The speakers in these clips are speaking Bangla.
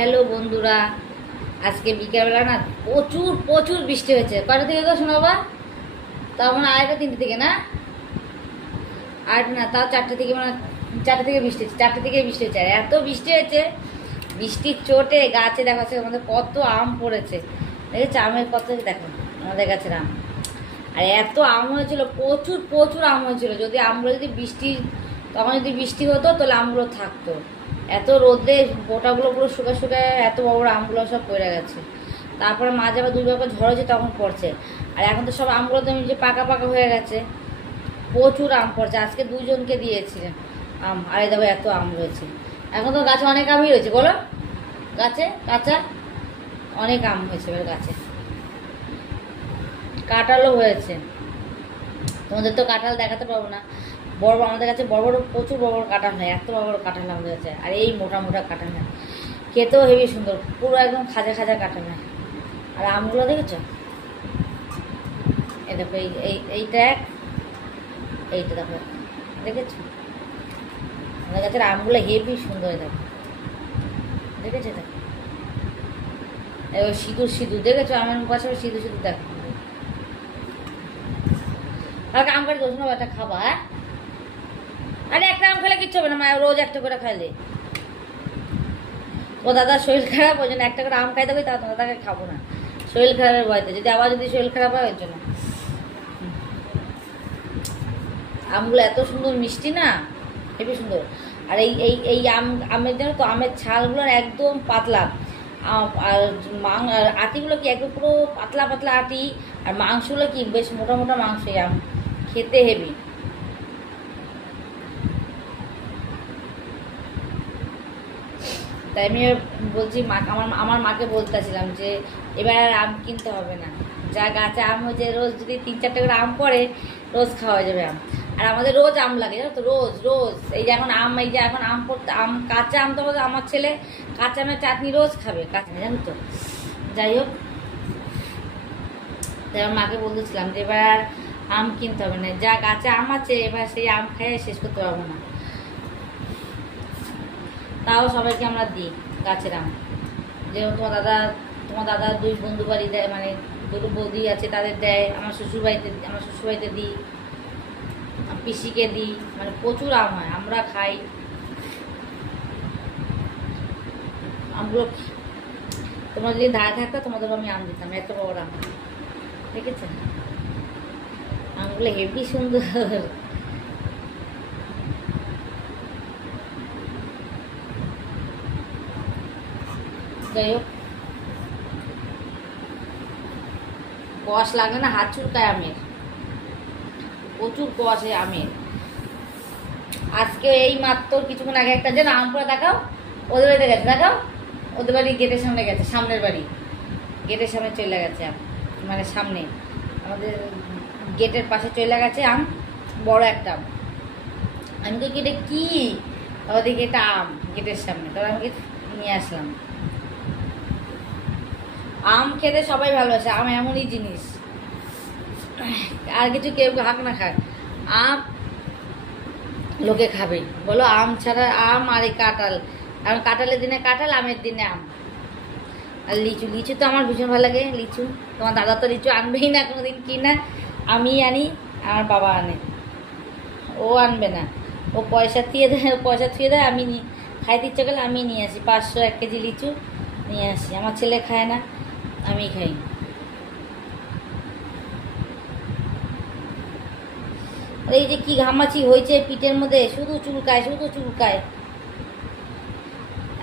হ্যালো বন্ধুরা, আজকে বিকেলবেলা না প্রচুর প্রচুর বৃষ্টি হয়েছে। কয়টা থেকে গো শোনাবা? তাও মানে 2:30 থেকে না, 8 না, তাও 4টে থেকে, মানে 4টে থেকে বৃষ্টি হচ্ছে, 4টে থেকে বৃষ্টি হচ্ছে। আর এত বৃষ্টি হয়েছে, বৃষ্টির চোটে গাছে দেখাচ্ছে আমাদের কত আম পড়েছে। দেখেছো আমের কত, দেখো আমাদের গাছের আম। আর এত আম হয়েছিল, প্রচুর প্রচুর আম হয়েছিল। যদি আমগুলো যদি তখন যদি বৃষ্টি হতো তাহলে আমগুলো থাকতো। এত রোদে গোটাগুলো পুরো শুকা শুকা এত বড় বড় আমগুলো সব পড়ে গেছে। তারপরে মাঝে আবার 2 বার ঝড় হয়েছে, তখন পড়ছে। আর এখন তো সব আমগুলো তো যে পাকা পাকা হয়ে গেছে, প্রচুর আম পড়ছে। আজকে 2জনকে দিয়েছিলেন আম, আর এই দেখো এত আম রয়েছে। এখন তো গাছে অনেক আমই রয়েছে, বলো গাছে কাঁচা অনেক আম হয়েছে এবার গাছে। কাঁঠালও হয়েছে, তোমাদের তো কাঁঠাল দেখাতে পারবো না। বড় আমাদের কাছে বড় বড় প্রচুর বড় বড় কাঁঠাল হয়, এত বড় বড় কাঁঠাল আমাদের কাছে। আর এই মোটা মোটা কাঁঠাল হয়, খেতেও হেবি সুন্দর, পুরো একদম খাজা খাজা কাঁঠাল হয়। আর আমগুলো দেখেছ, এই দেখো এইটা এইটা দেখো, দেখেছ আমাদের কাছের আমগুলো হেবি সুন্দর। দেখো দেখেছো, দেখো এবার সিঁদুর সিঁদুর দেখেছো আমার পাশে সিঁদুর সিঁদুর। দেখো কালকে আম কাটি দোষ না, একটা খাবা। হ্যাঁ, আরে একটা আম খেলে কিচ্ছু হবে না, মায়ের রোজ একটা করে খাইলে। ও দাদার শরীর খারাপ, ওই জন্য একটা করে আম খাইতে হবে, তা দাদাকে খাবো না শরীর খারাপের ভয়তে। যদি আবার যদি শরীর খারাপ হয় ওর জন্য। আমগুলো এত সুন্দর মিষ্টি না, হেবি সুন্দর। আর এই এই এই আমের জন্য তো আমের ছালগুলো একদম পাতলা, আর আটিগুলো কি একদম পুরো পাতলা পাতলা আটি, আর মাংসগুলো কি বেশ মোটা মোটা মাংস। আম খেতে হেবি। তাই আমি বলছি আমার মাকে বলতেছিলাম যে এবার আর আম কিনতে হবে না, যা গাছে আম হয়েছে রোজ যদি 3-4টে করে আম পড়ে রোজ খাওয়া যাবে আম। আর আমাদের রোজ আম লাগে, জানো তো, রোজ রোজ। এই যে এখন আম, এই যে এখন আম পড়তে, আম কাঁচা আম তো আমার ছেলে কাঁচা আমের চাটনি রোজ খাবে, কাঁচা, জানো তো। যাই হোক, তাই আমার মাকে বলতেছিলাম যে এবার আর আম কিনতে হবে না, যা গাছে আম আছে এবার সেই আম খেয়ে শেষ করতে পারবো না। তাও সবাইকে আমরা দিই গাছের আম। যেমন তোমার দাদা 2 বন্ধু বাড়ি দেয়, মানে 2 বৌদি আছে তাদের দেয়, আমার শ্বশুরবাড়িতে দিই, পিসিকে দিই। মানে প্রচুর আম হয়, আমরা খাই আমগুলো। তোমরা যদি ধারে থাকতো তোমাদেরও আমি আম দিতাম, এত বড় আম। দেখেছেন আমগুলো হেবি সুন্দর। যাই হোক, কষ লাগলে না হাত চুলকায় আমের, প্রচুর কষ এই আমের। আজকে এই মাত্র কিছুক্ষণ আগে একটা যেন আম পড়ে, দেখাও ওদের বাড়িতে গেছে, দেখাও ওদের বাড়ি গেটের সামনে গেছে, সামনের বাড়ি গেটের সামনে চলে গেছে আম, মানে সামনে আমাদের গেটের পাশে চলে গেছে আম, বড় একটা আম। আমি তো গেটে কি ওদিকে এটা আম গেটের সামনে, তবে আমি নিয়ে আসলাম। আম খেতে সবাই ভালোবাসে, আম এমনই জিনিস, আর কিছু কেউ হাঁক না খাক, আম লোকে খাবে। বলো আম ছাড়া, আম আর এই কাঁঠাল, আর কাঁঠালের দিনে কাঁঠাল, আমের দিনে আম। আর লিচু, লিচু তো আমার ভীষণ ভালো লাগে। লিচু, তোমার দাদা তো লিচু আনবেই না কোনোদিন, কিনা আমি আনি, আমার বাবা আনে, ও আনবে না। ও পয়সা দিয়ে দেয়, আমি খাইতে ইচ্ছে করলে আমি নিয়ে আসি, 500 1 কেজি লিচু নিয়ে আসি। আমার ছেলে খায় না, আমি খাই। এই যে কি ঘামাচি হয়েছে পিঠের মধ্যে, শুধু চুলকায় শুধু চুলকায়।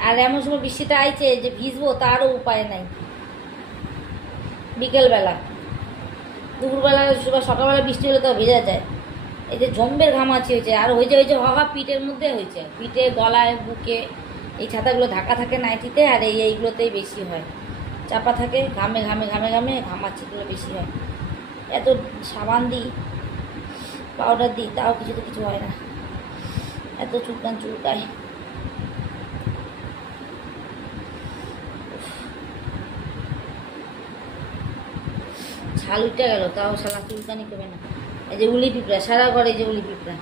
আর এমন সময় বৃষ্টিটা আইছে যে ভিজবো তারও উপায় নাই। বিকেলবেলা, দুপুরবেলা, সকালবেলা বৃষ্টি হলে তো ভেজা যায়। এই যে জম্বের ঘামাচি হয়েছে, আর হয়েছে হওয়া পিঠের মধ্যে হয়েছে, পিঠে গলায় বুকে। এই ছাতাগুলো ঢাকা থাকে নাইটিতে, আর এইগুলোতেই বেশি হয়, চাপা থাকে, ঘামে ঘামে ঘামে ঘামে ঘামাচিগুলো বেশি হয়। এত সাবান দিই, পাউডার দিই, তাও কিছু হয় না, এত চুলকায়। ছাল উঠে গেল, তাও সালা চুলকানি কমে না। এই যে উলি পিঁপড়া, সারা ঘরে এই যে উলি পিঁপড়া।